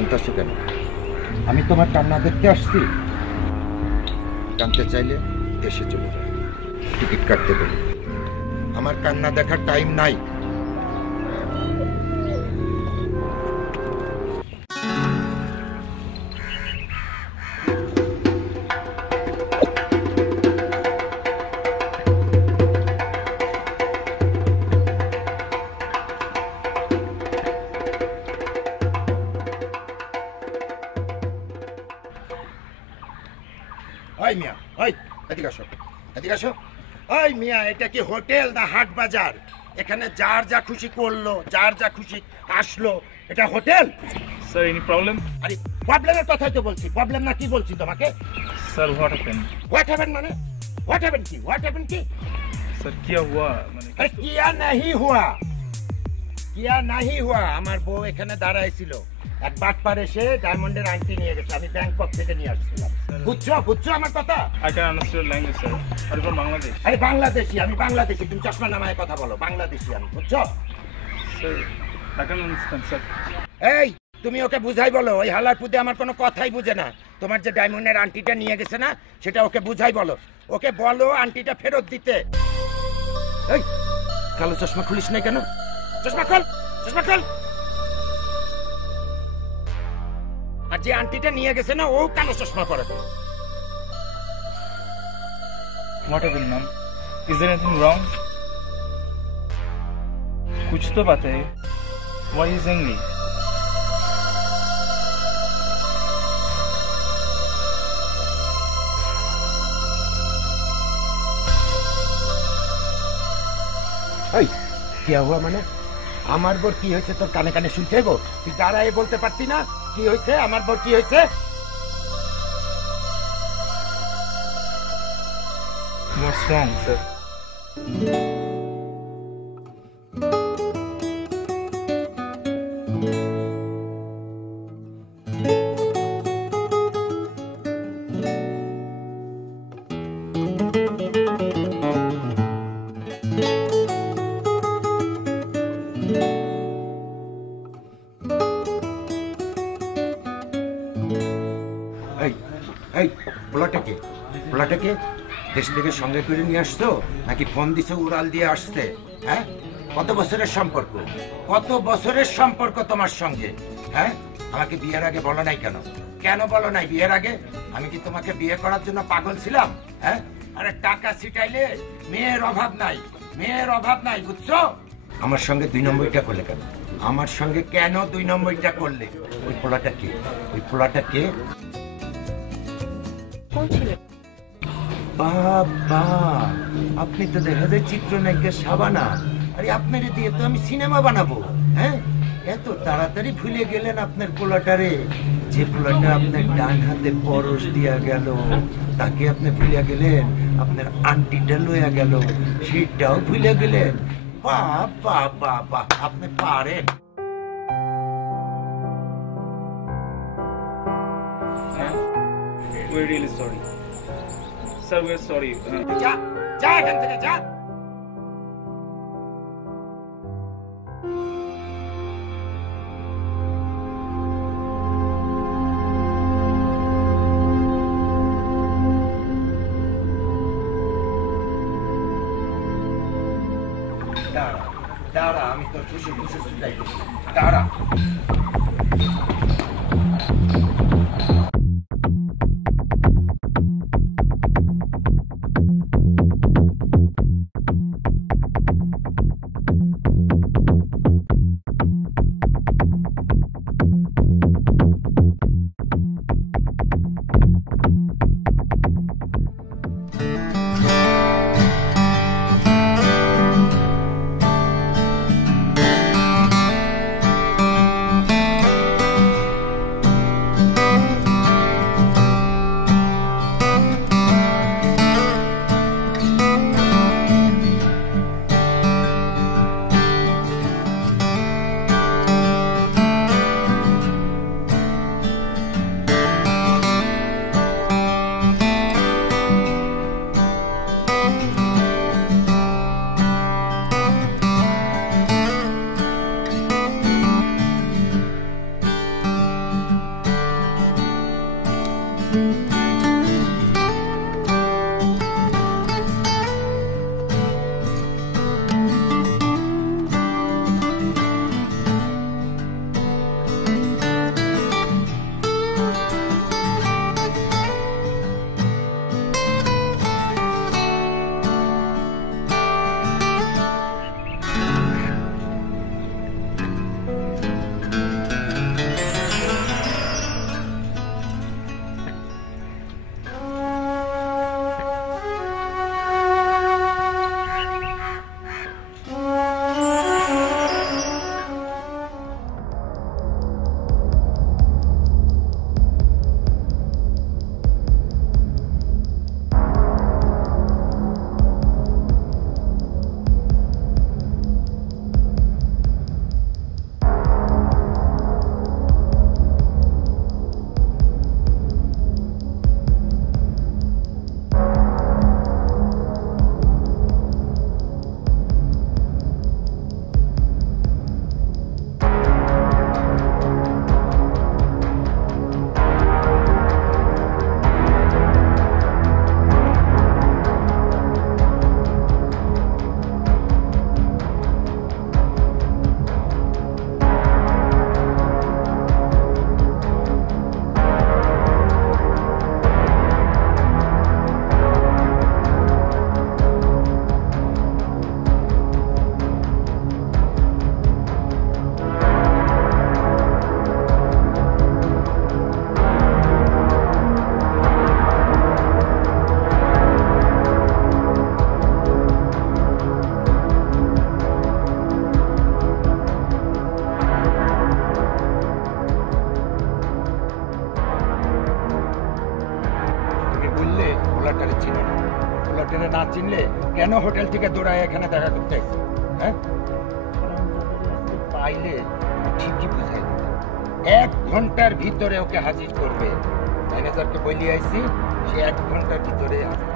কাঁদতেছো কেন? আমি তোমার কান্না দেখতে আসছি? কাঁদতে চাইলে দেশে চলে যাও, টিকিট কাটতে বলি। আমার কান্না দেখার টাইম নাই। ওই মিয়া, ওই এদিকে আসো, এদিকে আসো। ওই মিয়া, এটা কি হোটেল না হাট বাজার? এখানে যার যা খুশি করলো, যার যা খুশি আসলো, এটা হোটেল? Sir, any problem? আরে প্রবলেমের কথাই তো বলছি, প্রবলেম না কি বলছি তোমাকে? Sir, what happened? What happen মানে? হোয়াট হ্যাপেন কি? হোয়াট হ্যাপেন কি? Sir, क्या हुआ? আরে কিয়া নাহি হুয়া, কিয়া নাহি হুয়া। আমার বউ এখানে দাঁড়াইছিল, এক বাটপার এসে ডায়মন্ডের আংটি নিয়ে গেছে, আমি ব্যাংকক থেকে নিয়ে আসছিলাম। বুঝছো বুঝছো আমার কথা? I can understand your language, sir. Are you from Bangladesh? আরে বাংলাদেশি, আমি বাংলাদেশি। তুমি চশমা নামায় কথা বলো, বাংলাদেশি আমি, বুঝছো? Sir, I can understand, sir. এই তুমি ওকে বুঝাই বলো, ওই হালার পুঁতে আমার কোনো কথাই বুঝে না। তোমার যে ডায়মন্ডের আংটিটা নিয়ে গেছে না, সেটা ওকে বুঝাই বলো। ওকে বলো আংটিটা ফেরত দিতে। এই কালো চশমা খুলিস নাই কেন? চশমা খোল, চশমা খোল। আর যে আংটিটা নিয়ে গেছে না, ও কালো চশমা পরে। What happened, ma'am? Is there anything wrong? कुछ तो बताइए. Why is angry? এই কি হওয়া মানে? আমার বোর কি হয়েছে তোর কানে কানে শুনতে হইব? তুই দাঁড়ায় বলতে পারতি না কি হয়েছে? আমার বোর কি হয়েছে? What's wrong, sir? এই এই পোলাটাকে, পোলাটাকে দেশ থেকে সঙ্গে করে নিয়ে আসছো নাকি ফোন দিছো উড়াল দিয়ে আসছে? হ্যাঁ, কত বছরের সম্পর্ক? কত বছরের সম্পর্ক তোমার সঙ্গে? হ্যাঁ, আমাকে বিয়ের আগে বলো নাই কেন? কেন বলো নাই বিয়ের আগে? আমি কি তোমাকে বিয়ে করার জন্য পাগল ছিলাম? হ্যাঁ, আরে টাকা ছিটাইলে মেয়ের অভাব নাই, মেয়ের অভাব নাই, বুঝছো? আমার সঙ্গে 2 নম্বরটা করলে কেন? আমার সঙ্গে কেন 2 নম্বরটা করলে? ওই পোলাটা কে? ওই পোলাটা কে? বাবা, আপনি তো দেখা যায় চিত্রনায়িকা শাবানা। আরে আপনারে দিয়ে তো আমি সিনেমা বানাবো। হ্যাঁ, এত তাড়াতাড়ি ভুলে গেলেন আপনার পোলাটারে? যে পোলাটা আপনার ডান হাতে পরশ দিয়া গেল, তাকে আপনি ভুলে গেলেন। আপনার আন্টিটা লইয়া গেল, সেটাও ভুলে গেলেন। বাবা বাবা, আপনি পারেন। We're really sorry. Sir, we're sorry. যা যা এখান থেকে যা। দাঁড়া দাঁড়া, আমি তোর খুশি খুশি ছুটাই করছি। দাঁড়া। চিনলে কেন হোটেল থেকে দৌড়ায় এখানে দেখা করতে আইছো? হ্যাঁ পাইলে ঠিকই বুঝাই দিতাম। 1 ঘন্টার ভিতরে ওকে হাজির করবে। ম্যানেজারকে বলি আইছি, সে 1 ঘন্টার ভিতরে হাজির।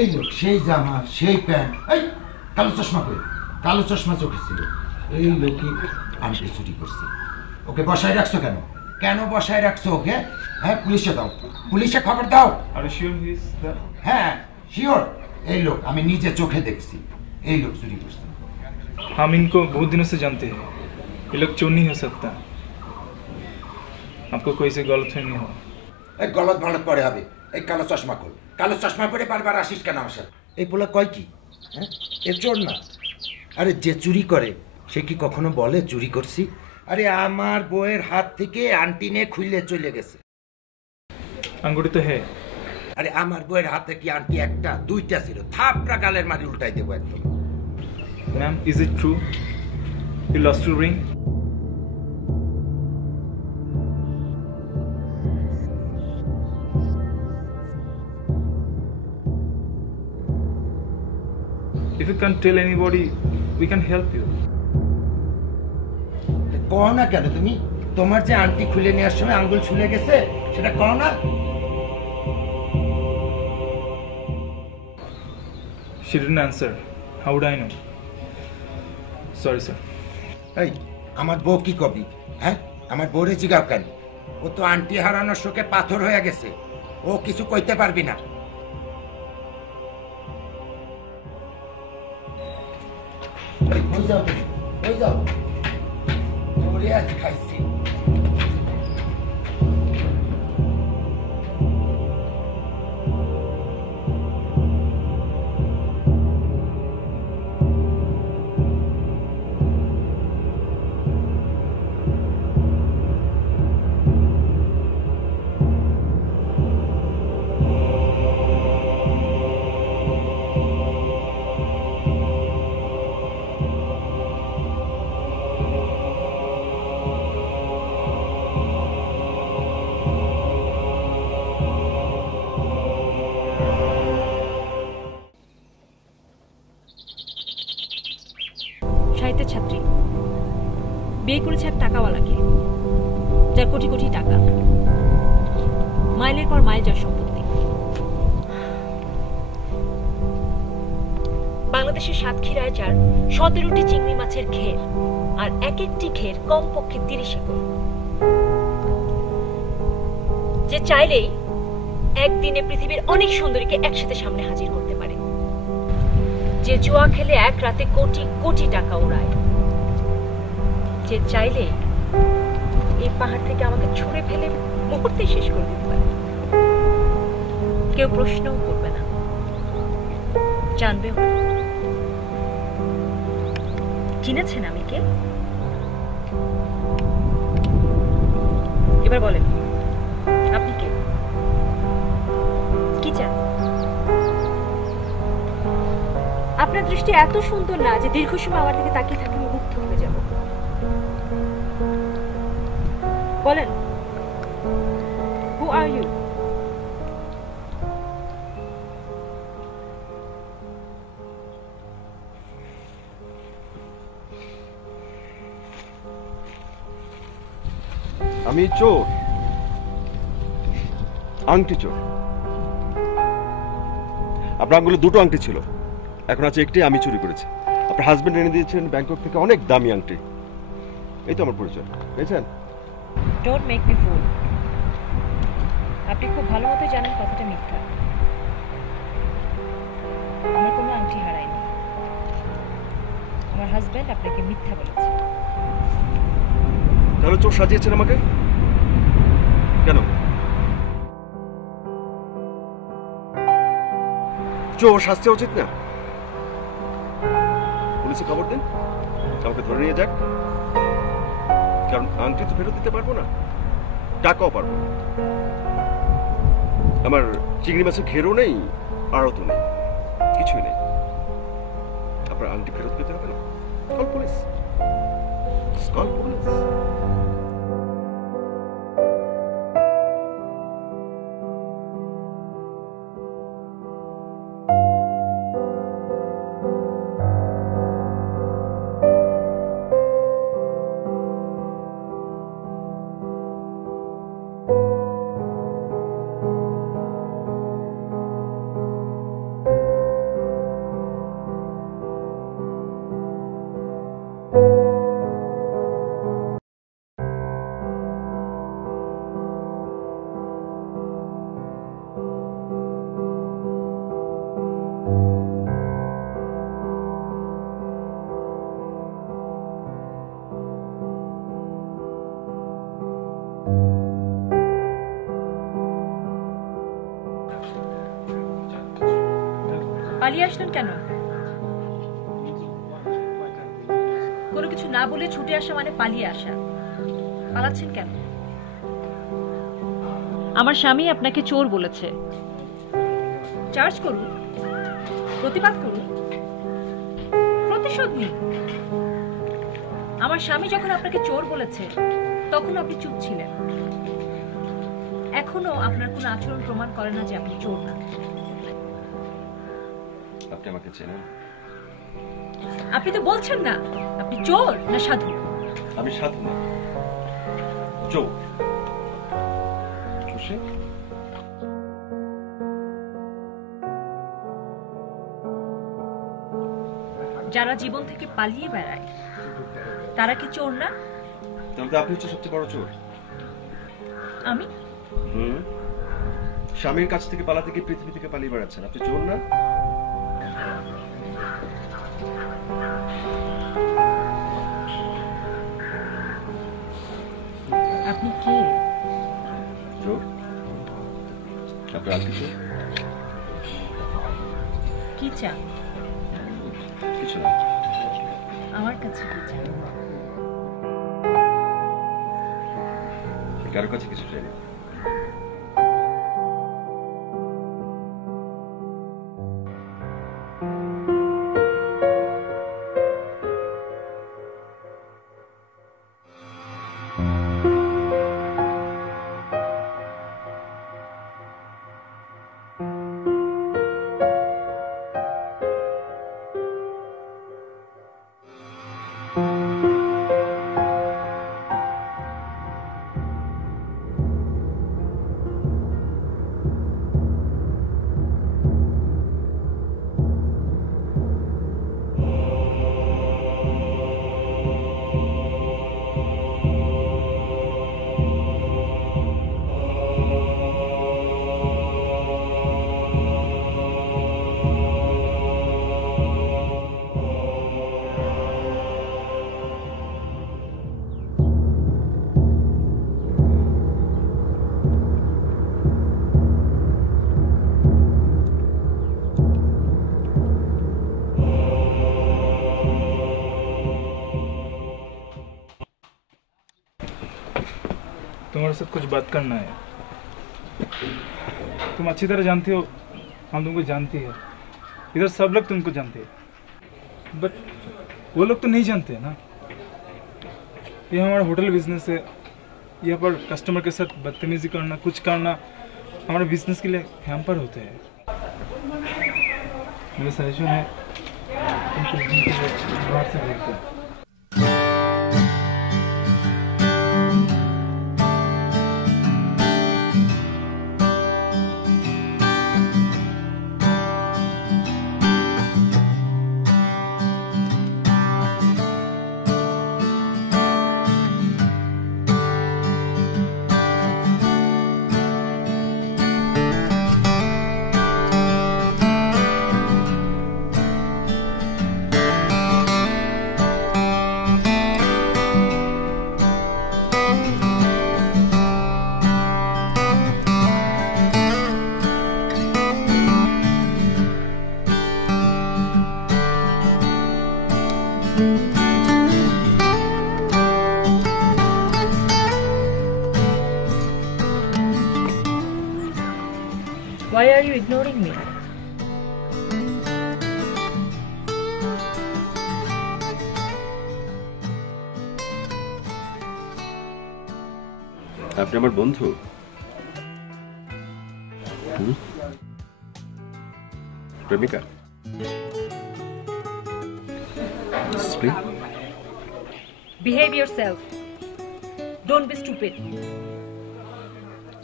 এই লোক সেই জামা সেই প্যান্ট, এই কালো চশমা করে, কালো চশমা চোখে ছিল, এই লোকই আন্টি চুরি করছে। ওকে বসায় রাখছো কেন? কেন বসায় রাখছো ওকে? হ্যাঁ পুলিশে দাও, পুলিশে খবর দাও। Are you sure he is the... হ্যাঁ শিওর, এই লোক আমি নিজে চোখে দেখছি, এই লোক চুরি করছে। हम इनको बहुत दिनों से जानते हैं। ये लोग चोर नहीं हो सकता। आपको कोई से गलतफहमी हो। এই গলত ভালত পরে হবে, এই কালো চশমা খোল, কালো চশমা পরে বারবার আসিস কেন আমার সাথে? এই পোলা কয় কি? হ্যাঁ এ চোর না। আরে যে চুরি করে সে কি কখনো বলে চুরি করছি? আরে আমার বউয়ের হাত থেকে আন্টি নিয়ে খুইলে চলে গেছে। अंगूठी तो है। আরে আমার বউয়ের হাতে কি আন্টি একটা দুইটা ছিল? থাপড়া গালের মারি উল্টাই দেবো একদম। Ma'am, is it true? You lost your ring? If you can't tell anybody, we can help you. কও না কেন তুমি? তোমার যে আন্টি খুলে নেওয়ার সময় আঙ্গুল ছুলে গেছে সেটা কও না? She didn't answer. How would I know? Sorry, sir. এই আমার বউ কি কবি? হ্যাঁ আমার বউরে জিগাও কেন? ও তো আন্টি হারানোর শোকে পাথর হয়ে গেছে, ও কিছু কইতে পারবি না। এই, কই যাও তুমি? কই যাও? ওরে আজ খাইছি। সাহিত্যের ছাত্রী, বিয়ে করেছে এক টাকাওয়ালাকে, যার কোটি কোটি টাকা, মাইলের পর মাইল যার সম্পত্তি। বাংলাদেশের সাতক্ষীরায় যার 17টি চিংড়ি মাছের ঘের, আর এক একটি ঘের কমপক্ষে 30 একর। যে চাইলেই একদিনে পৃথিবীর অনেক সুন্দরীকে একসাথে সামনে হাজির করতে পারে, যে জুয়া খেলে এক রাতে কোটি কোটি টাকা উড়ায়, যে চাইলে এই পাহাড় থেকে আমাকে ছুঁড়ে ফেলে মুহূর্তে শেষ করে দিতে পারে। কেউ প্রশ্নও করবে না, জানবেও না। চিনেছেন আমি কে? এবার বলেন, আপনি কে? কি চান? আপনার দৃষ্টি এত সুন্দর না যে দীর্ঘ সময় আমার দিকে তাকিয়ে থাকলে মুগ্ধ হয়ে যাব। বলেন, হু আর ইউ? আমি চোর, আংটি চোর। আপনার আঙ্গুলে দুটো আংটি ছিল, এখন আছে একটি, আমি চুরি করেছি। আপনার হাজবেন্ড এনে দিয়েছেন ব্যাংকক থেকে অনেক দামি আংটি। এই তো আমার পরিচয়, পেয়েছেন? ডোন্ট মেক মি ফুল। আপনি খুব ভালো মতো জানেন কথাটা মিথ্যা। আমার কোনো আংটি হারায়নি। আমার হাজবেন্ড আপনাকে মিথ্যা বলেছে। তাহলে চোর সাজিয়েছেন আমাকে কেন? চোর শাস্তি উচিত না? পুলিশে খবর দিন, আমাকে ধরে নিয়ে যাক। কারণ আংটি তো ফেরত দিতে পারবো না, টাকাও পারবো না। আমার চিংড়ি মাছের ঘেরও নেই, আড়তও নেই, কিছুই নেই। আপনার আংটি ফেরত পেতে হবে না। Call police, call police. পালিয়ে আসলেন কেন? কোনো কিছু না বলে ছুটে আসা মানে পালিয়ে আসা। পালাচ্ছেন কেন? আমার স্বামী আপনাকে চোর বলেছে। চার্জ করুন, প্রতিবাদ করুন, প্রতিশোধ নিন। আমার স্বামী যখন আপনাকে চোর বলেছে তখন আপনি চুপ ছিলেন। এখনো আপনার কোনো আচরণ প্রমাণ করে না যে আপনি চোর না। আপনি আমাকে চেনেন? আপনি তো বলছেন না আপনি চোর না সাধু। আমি সাধু না, চোর। খুশি? যারা জীবন থেকে পালিয়ে বেড়ায় তারা কি চোর না? তাহলে তো আপনি হচ্ছে সবচেয়ে বড় চোর। আমি? স্বামীর কাছ থেকে পালাতে গিয়ে পৃথিবী থেকে পালিয়ে বেড়াচ্ছেন, আপনি চোর না? আপনি কে? চোর। আপনার আর কিছু? কি চান? কিছু না। আমার কাছে কি চান? কারো কাছে কিছু চাইনি। तुम्हारे साथ कुछ बात करना है। तुम अच्छी तरह जानती हो, हम तुमको जानती है, इधर सब लोग तुमको जानते हैं, बट वो लोग तो नहीं जानते हैं ना। ये हमारा होटल बिजनेस है, यहाँ पर कस्टमर के साथ बदतमीजी करना, कुछ करना हमारे बिजनेस के लिए हैम्पर होते हैं। मेरा सजेशन है तुम कुछ दिन के लिए बाहर से देखते हैं। Why are you ignoring me? আপনি আমার বন্ধু? প্রেমিকা? স্ত্রী? Behave yourself. Don't be stupid.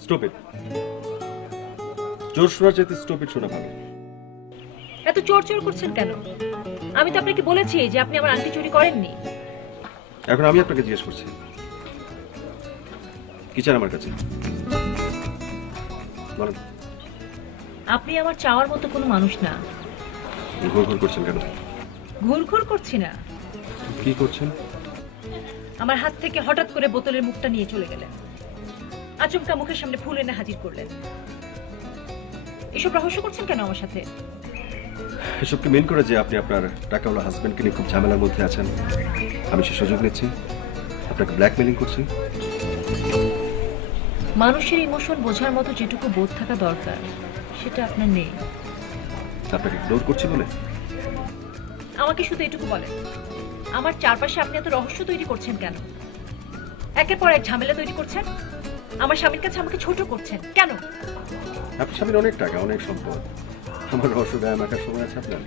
Stupid? জোর শোনার চাইতে স্টুপিড শোনা ভালো। এত চোর করছেন কেন? আমি তো আপনাকে বলেছি যে আপনি আমার আংটি চুরি করেননি। এখন আমি আপনাকে জিজ্ঞেস করছি, কি চান আমার কাছে বলেন। আপনি আমার চাওয়ার মতো কোনো মানুষ না। ঘুর ঘুর করছেন কেন? ঘুরঘুর করছি না। কি করছেন? আমার হাত থেকে হঠাৎ করে বোতলের মুখটা নিয়ে চলে গেলেন, আচমকা মুখের সামনে ফুল এনে হাজির করলেন। এসব রহস্য করছেন কেন আমার সাথে? এসব কি মেন করে যে আপনি আপনার টাকাওয়ালা হাজবেন্ডকে নিয়ে খুব ঝামেলার মধ্যে আছেন, আমি সে সুযোগ নিচ্ছি, আপনাকে ব্ল্যাকমেলিং করছি? মানুষের ইমোশন বোঝার মতো যেটুকু বোধ থাকা দরকার সেটা আপনার নেই। আপনাকে ইগনোর করছি বলে? আমাকে শুধু এটুকু বলেন, আমার চারপাশে আপনি এত রহস্য তৈরি করছেন কেন? একের পর এক ঝামেলা তৈরি করছেন, আমার স্বামীর কাছে আমাকে ছোট করছেন কেন? আপনার স্বামীর অনেক টাকা, অনেক সম্পদ, আমার রহস্য গায়ে মাখার সময় আছে আপনার?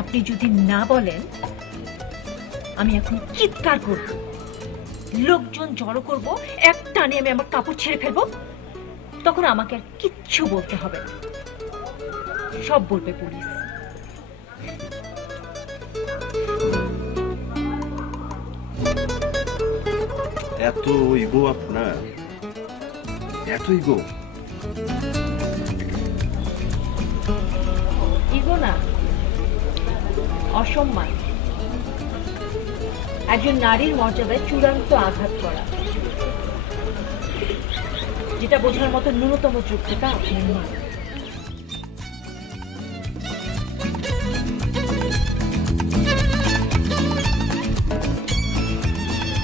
আপনি যদি না বলেন আমি এখন চিৎকার করব, লোকজন জড়ো করব, এক টানে আমি আমার কাপড় ছেড়ে ফেলবো। তখন আমাকে আর কিচ্ছু বলতে হবে না, সব বলবে পুলিশ। এত ইগো আপনার, এত ইগো? ইগো না, অসম্মান, একজন নারীর মর্যাদায় চূড়ান্ত আঘাত করা, যেটা বোঝার মতো ন্যূনতম যোগ্যতা আপনার নেই।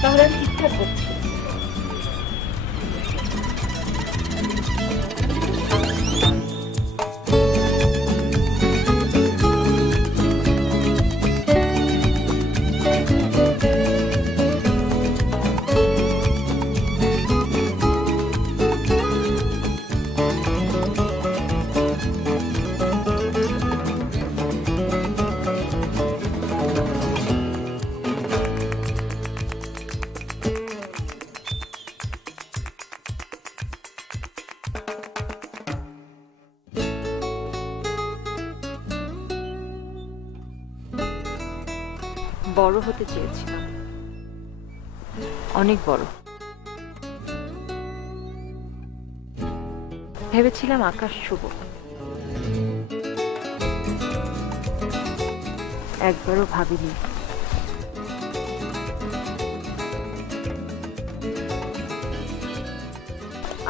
তাহলে আমি ঠিকঠাক বলছি। বড় হতে চেয়েছিলাম, অনেক বড়। ভেবেছিলাম আকাশ ছুব, একবারও ভাবিনি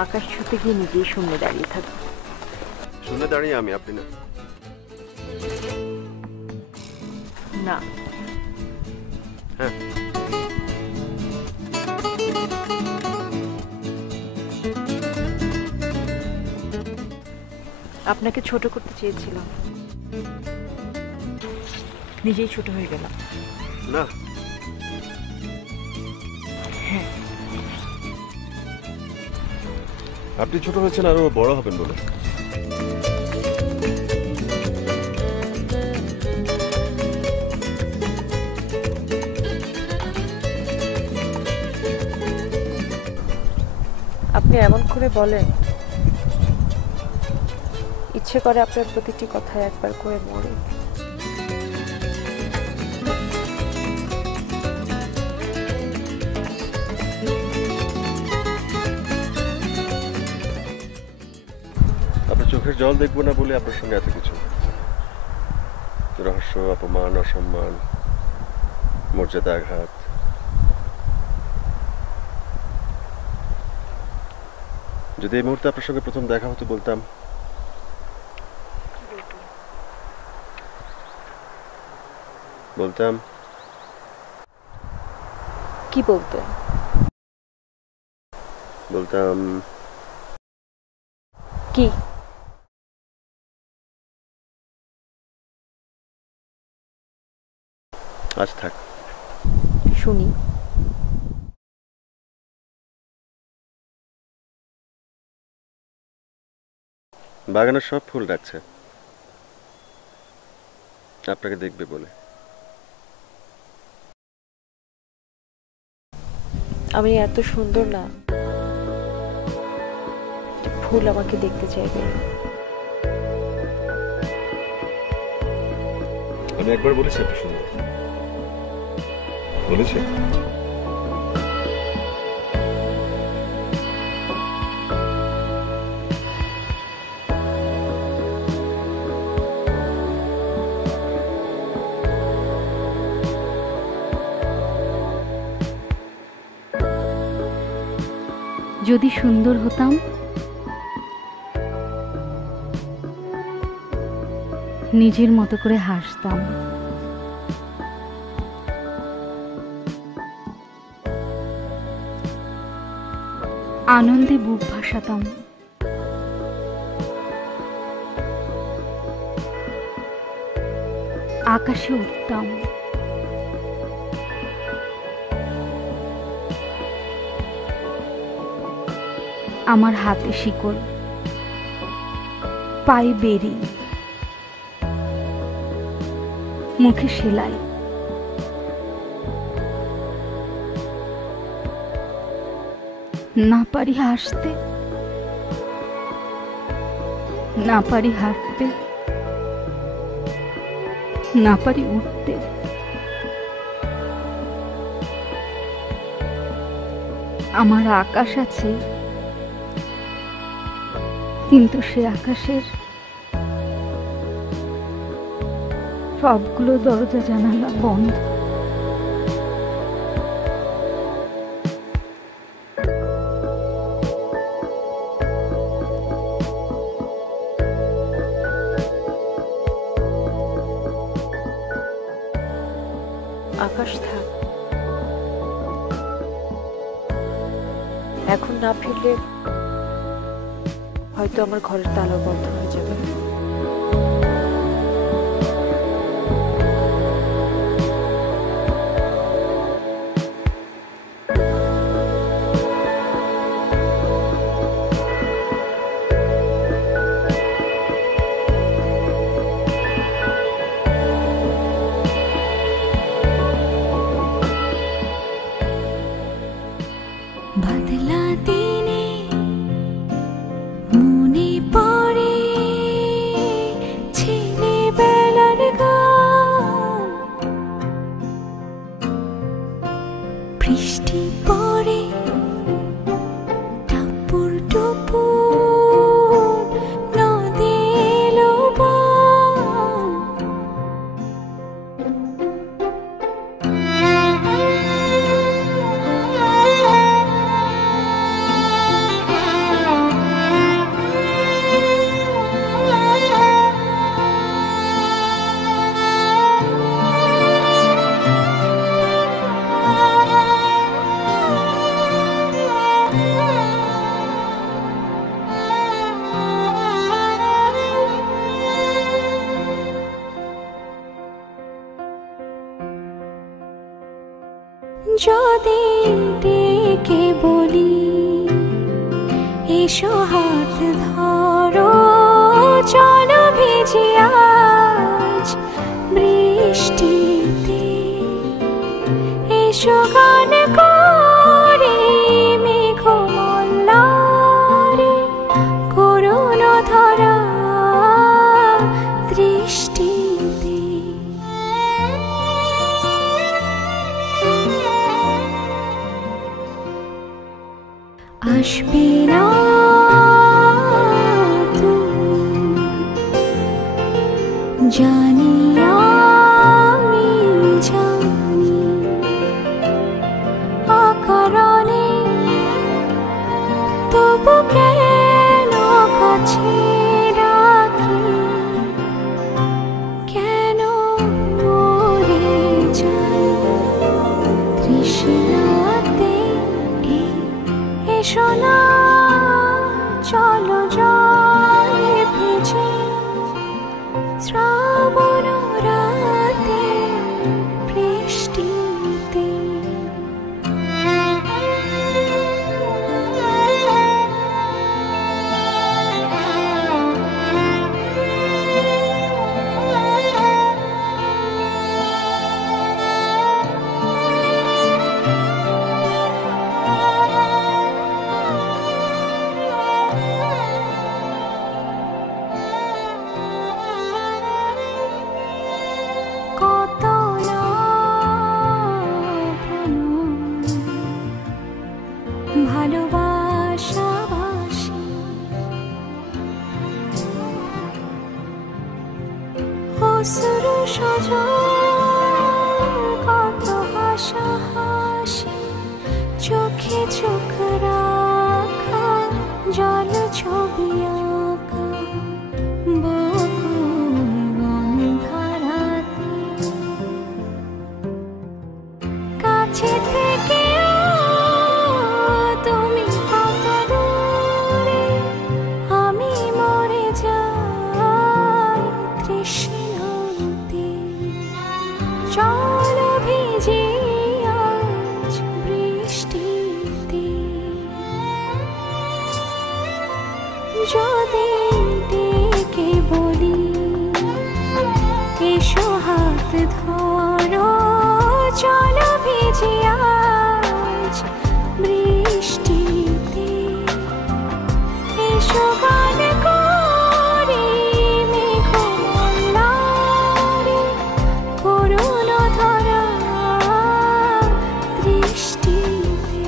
আকাশ ছুতে গিয়ে নিজেই শূন্যে দাঁড়িয়ে থাকবো। শুনে দাঁড়িয়ে আমি, আপনি না? না, হ্যাঁ। আপনাকে ছোট করতে চেয়েছিলাম, নিজেই ছোট হয়ে গেলাম। না, হ্যাঁ, আপনি ছোট হয়েছেন, আরো বড় হবেন বলে। আপনি এমন করে বলেন, ইচ্ছে করে আপনার প্রতিটি কথায় একবার করে মরে। আপনার চোখের জল দেখবো না বলে আপনার সঙ্গে এত কিছু রহস্য, অপমান, অসম্মান, মর্যাদা আঘাত। যদি এই মুহূর্তে আপনার সঙ্গে প্রথম দেখা হতো বলতাম বলতাম কি বলতে? বলতাম কি? আজ থাক। শুনি। বাগানের সব ফুল ডাকছে, আপনাকে দেখবে বলে। আমি এত সুন্দর না ফুল আমাকে দেখতে চাইবে। আমি একবার বলেছি আপনি সুন্দর, বলেছি। যদি সুন্দর হতাম, নিজের মতো করে হাসতাম, আনন্দে বুক ভাসাতাম, আকাশে উঠতাম, আমার হাতে শিকল, পায়ে বেরি, মুখে সেলাই, না পারি হাসতে, না পারি হাঁটতে, না পারি উঠতে, আমার আকাশ আছে, কিন্তু সে আকাশের সবগুলো দরজা জানালা বন্ধ। আকাশ থাক, এখন না ফিরলে হয়তো আমার ঘরের তালা বন্ধ হয়ে যাবে। বাদলা দিনে মনে পড়ে ছেলেবেলার গান, বৃষ্টি পড়ে টাপুর টুপুর, নদী এলো বন, যদি ডেকে বলি এসো হাত ধরো, চলো ভিজি আজ বৃষ্টিতে, এসো গান করি মেঘমল্লারে, করুণ ধরা দৃষ্টিতে। আসবে না তুমি, জানি আমি জানি, অকারণে তবু কেন কাছে রাখি, কেন মরে চলো জলে ভিজে শ্রাবণ রাতে বৃষ্টিতে কত না প্রণয় ভালোবাসাবাসি অশ্রু সজল কত হাসাহাসি চোখে চোখ রাখা জল ছবি আঁকা বকুল গন্ধরাতে কাছে থেকে তুমি কত দূরে আমি মরে যাই তৃষ্ণাতে চলো ভিজে আজ বৃষ্টিতে যদি ডেকে বলি এসো হাত ধরো চলো ভিজে আজ বৃষ্টিতে এসো গান করি মেঘমল্লারে করুণ ধরা দৃষ্টিতে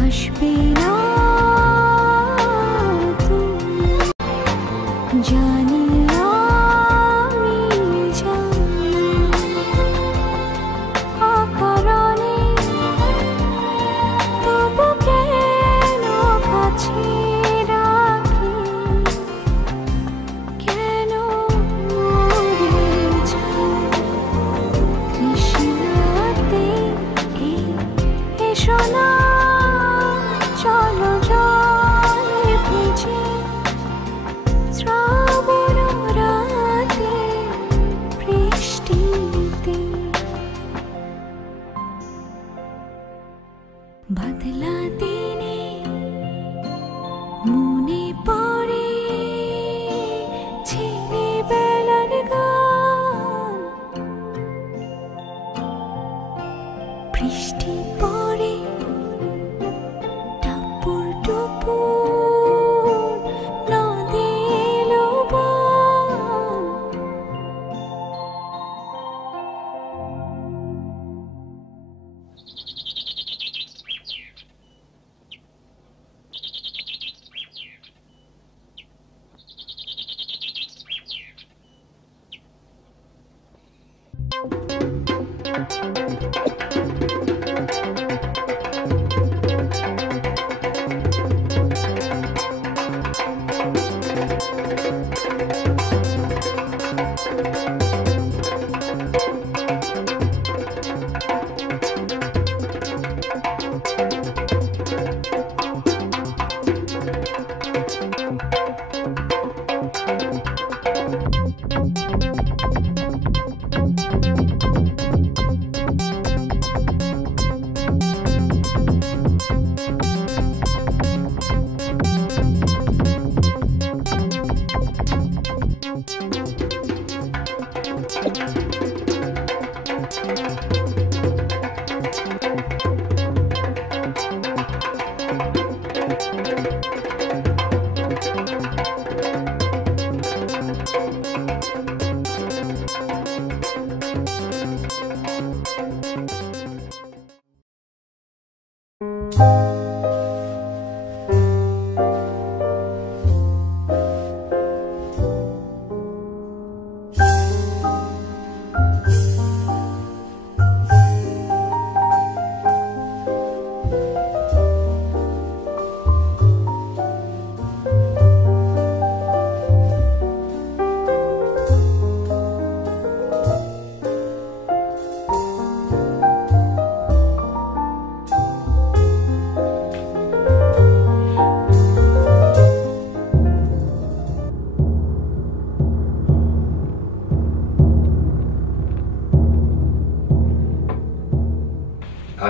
আসবে না তুমি জানি আমি জানি অকারণে তবু কেন কাছে রাখি কেন মরে যাই তৃষ্ণাতে এসো না চলো জলে ভিজে শ্রাবণ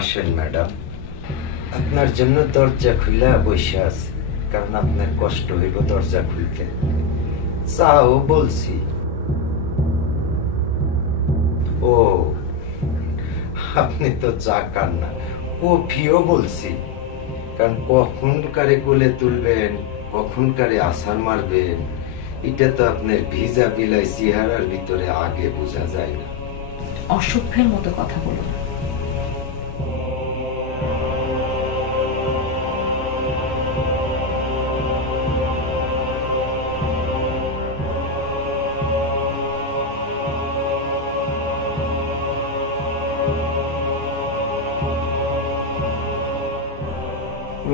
আসেন ম্যাডাম, আপনার জন্য দরজা খুলে বসে আছে, কারণ আপনার কষ্ট হইব দরজা খুলতে। চাও বলছি। ও, আপনি তো চা খান না, কফিও বলছি, কারণ কখন কারে কোলে তুলবেন, কখন কারে আছাড় মারবেন, এটা তো আপনার ভিজা বিলাই চেহারার ভিতরে আগে বোঝা যায় না। অসভ্যের মতো কথা বলো না।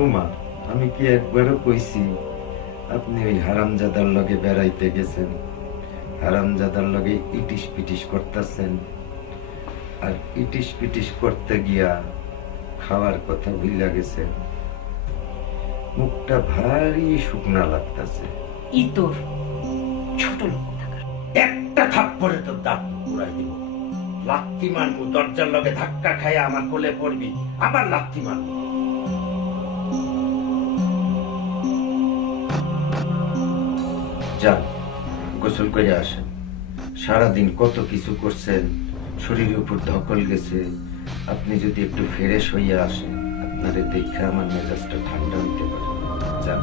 উমা, আমি কি একবারও কইছি আপনি ওই হারামজাদার লগে বেড়াইতে গেছেন, হারামজাদার লগে ইটিস পিটিস করতেছেন, আর ইটিস পিটিস করতে গিয়া খাওয়ার কথা ভুইলা গেছেন? মুখটা ভারী শুকনা লাগতাছে। ইতর ছোট লোক কোথাকার। একটা থাপ্পড়ে তো দাঁত পুরাই দিব। লাত্তি মারবো, দরজার লগে ধাক্কা খায় আমার কোলে পড়বি, আবার লাত্তি মারবো। যান, গোসল করে আসেন। সারাদিন কত কিছু করছেন, শরীরের উপর ধকল গেছে। আপনি যদি একটু ফ্রেশ হইয়া আসেন, আপনারে দেখে আমার মেজাজটা ঠান্ডা হইতে পারে। যান।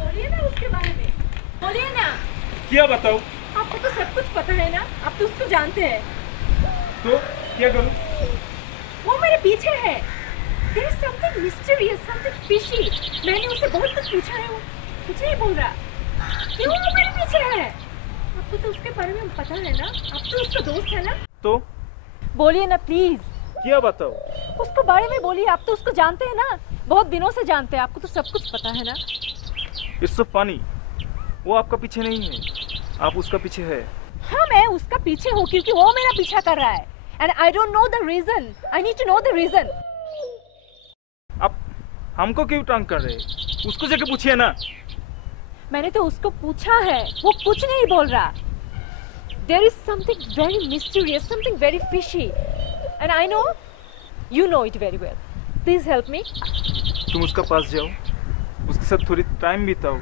बोलिए ना उसके बारे में, बोलिए ना। क्या बताओ? आपको तो सब कुछ पता है ना, आप तो उसको जानते हैं। तो क्या करूं? वो मेरे पीछे है। There is something mysterious, something fishy. मैंने उससे बहुत कुछ पूछा है, वो कुछ नहीं बोल रहा। क्यों वो मेरे पीछे है? आपको तो उसके बारे में पता है ना, आप तो उसका दोस्त है ना। तो बोलिए ना प्लीज, क्या बताओ? उसको बारे में बोलिए। आप तो उसको जानते हैं ना, बहुत दिनों से जानते हैं, आपको तो सब कुछ पता है ना। It's so funny. वो आपका पीछे नहीं है, आप उसका पीछे है। हाँ, मैं उसका पीछे हूँ क्योंकि वो मेरा पीछा कर रहा है। And I don't know the reason. I need to know the reason. आप हमको क्यों तंग कर रहे हैं? उसको जाके पूछिए ना। मैंने तो उसको पूछा है, वो कुछ नहीं बोल रहा। There is something very mysterious, something very fishy, and I know you know it very well. Please help me. तुम उसका पास जाओ, उसके साथ थोड़ी टाइम बिताओ।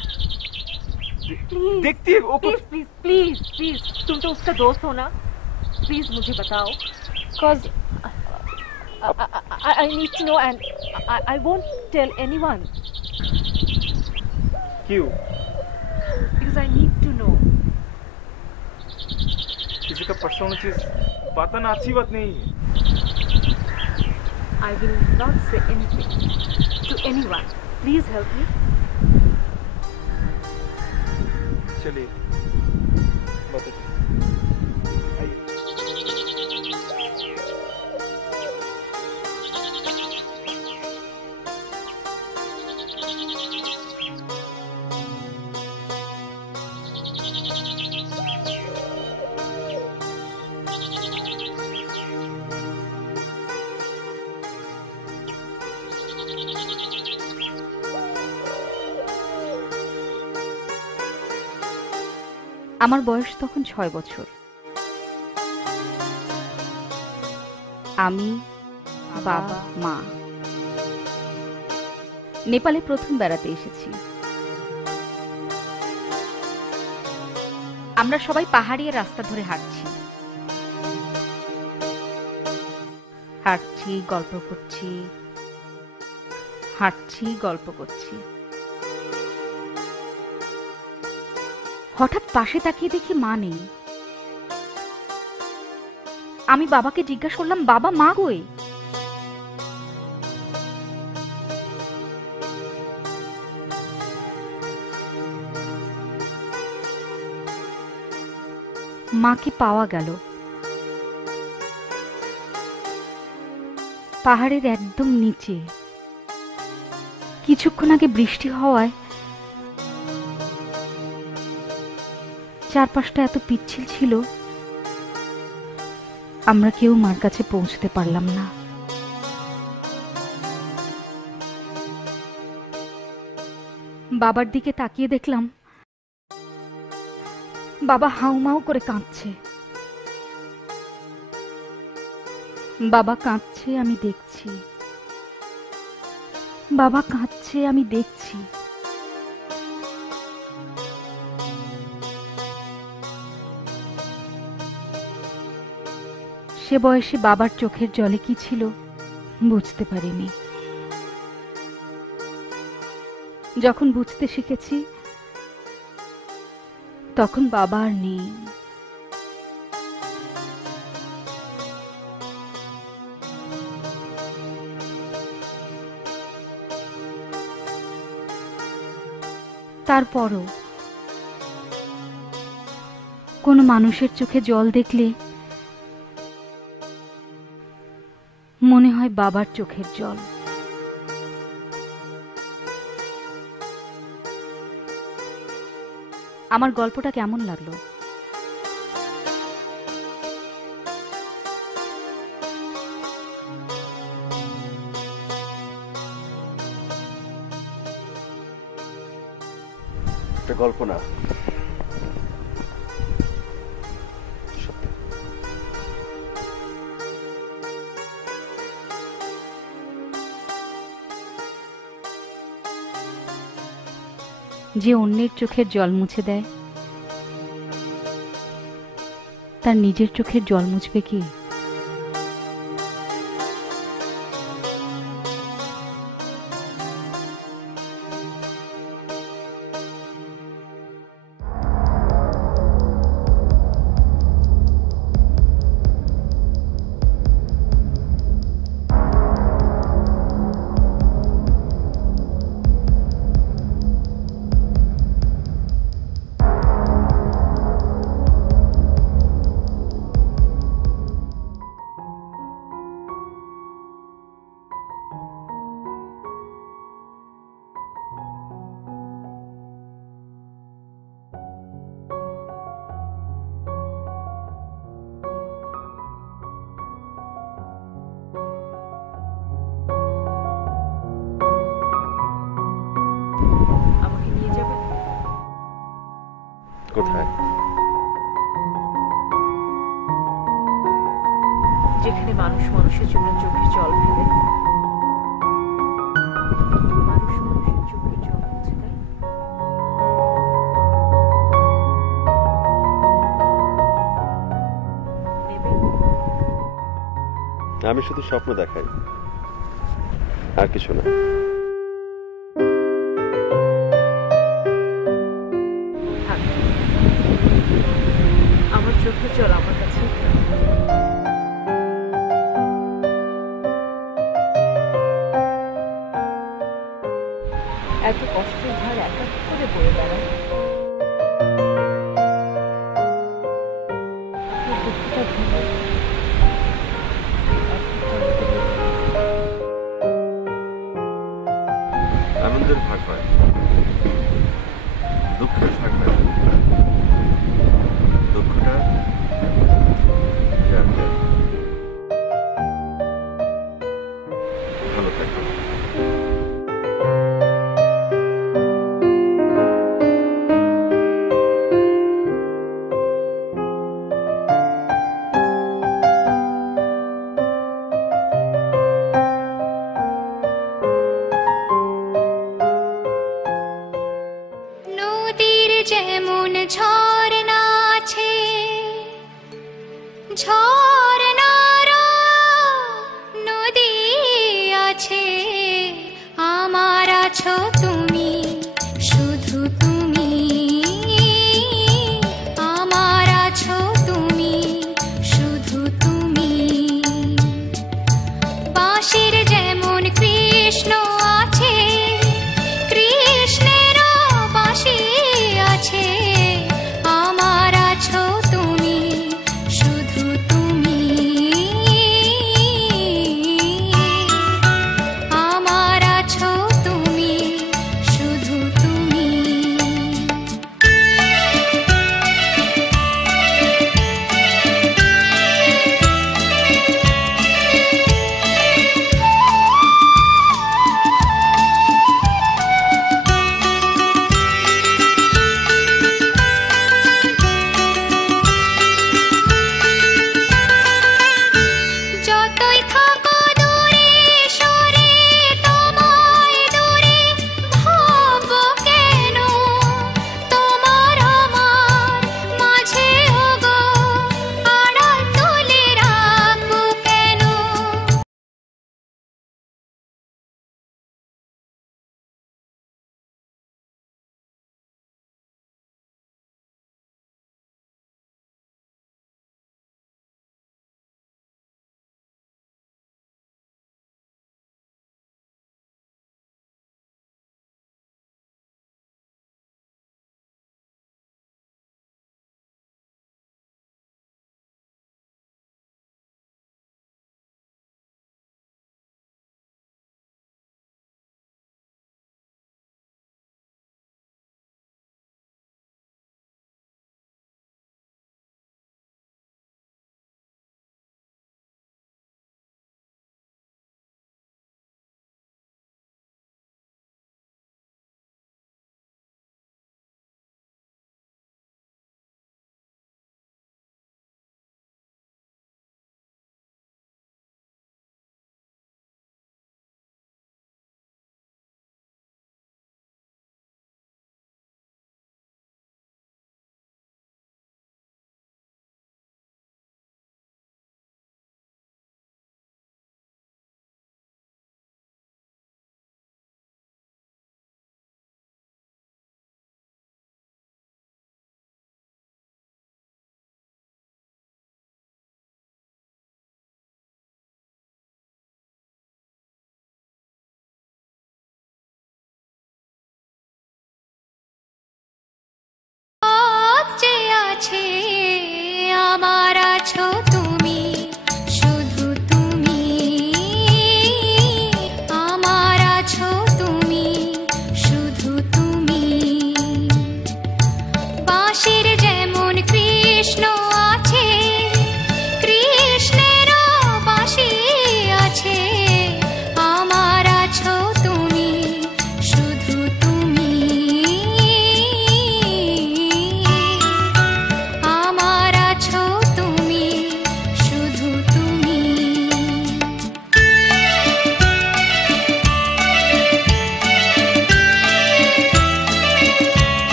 Please. देखती है वो Please, please, please, please. तुम तो उसका दोस्त हो ना। Please मुझे बताओ, cause I need to know and I won't tell anyone. क्यों? Because I need to know. किसी का पर्सनल चीज बताना अच्छी बात नहीं है। I will not say anything to anyone. Please help me. चलिए बताते हैं। आइए। আমার বয়স তখন 6 বছর। আমি, বাবা, মা নেপালে প্রথম বেড়াতে এসেছি। আমরা সবাই পাহাড়ি রাস্তা ধরে হাঁটছি হাঁটছি গল্প করছি, হাঁটছি গল্প করছি। হঠাৎ পাশে তাকিয়ে দেখি মা নেই। আমি বাবাকে জিজ্ঞাসা করলাম, বাবা মা কই? মাকে পাওয়া গেল পাহাড়ের একদম নিচে। কিছুক্ষণ আগে বৃষ্টি হওয়ায় চারপাশটা এত পিচ্ছিল ছিল, আমরা কেউ মার কাছে পৌঁছতে পারলাম না। বাবার দিকে তাকিয়ে দেখলাম বাবা হাউমাউ করে কাঁদছে। বাবা কাঁদছে, আমি দেখছি। বাবা কাঁদছে, আমি দেখছি। সে বয়সে বাবার চোখের জলে কি ছিল বুঝতে পারিনি। যখন বুঝতে শিখেছি তখন বাবা আর নেই। তারপরও কোনো মানুষের চোখে জল দেখলে মনে হয় বাবার চোখের জল। আমার গল্পটা কেমন লাগলো? একটা গল্প না, সত্যি। যে অন্যের চোখের জল মুছে দেয় তার নিজের চোখের জল মুছবে কি? আমাকে নিয়ে যাবেন? কোথায়? যেখানে মানুষ মানুষের জন্য চোখের জল ফেলে, মানুষ মানুষের চোখের জল মুছে দেয়। নেবেন? আমি শুধু স্বপ্ন দেখাই, আর কিছু না। থাক। আমার চোখের জল আমার কাছে এত কষ্টের ভার একা কি করে বয়ে বেড়ায়। আপনার দুঃখটা ভেবে আনন্দের ভাগ হয়